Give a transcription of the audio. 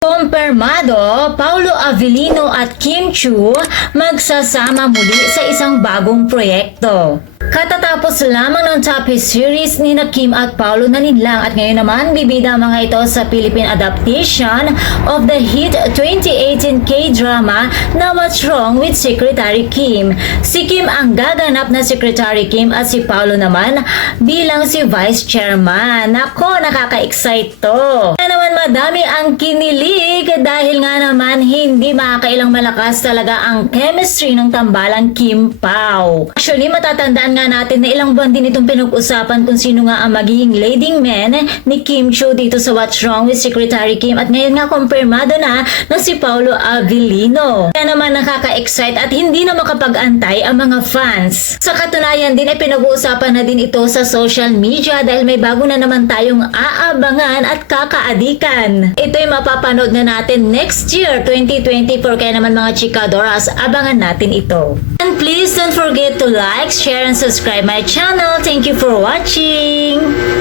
Kumpirmado, Paulo Avellino at Kim Chiu magsasama muli sa isang bagong proyekto. Katatapos lamang ng top hit series ni na Kim at Paulo na ninlang at ngayon naman bibida mga ito sa Philippine adaptation of the hit 2018 K-drama na What's Wrong with Secretary Kim. Si Kim ang gaganap na Secretary Kim at si Paulo naman bilang si Vice Chairman. Nako, nakaka-excite to. Kaya naman madami ang kinilig dahil nga naman hindi makakailang malakas talaga ang chemistry ng tambalang Kim Pao. Actually, matatandaan nga natin na ilang buwan din itong pinag-usapan kung sino nga ang magiging leading man ni Kim Chiu dito sa What's Wrong with Secretary Kim at ngayon nga kumpirmado na si Paulo Avellino. Kaya naman nakaka-excite at hindi na makapag-antay ang mga fans. Sa katunayan din ay pinag-uusapan na din ito sa social media dahil may bago na naman tayong aabangan at kakaadikan. Ito'y mapapanood na natin next year 2024 kaya naman mga chikadoras, abangan natin ito. And please don't forget to like, share, and subscribe my channel. Thank you for watching!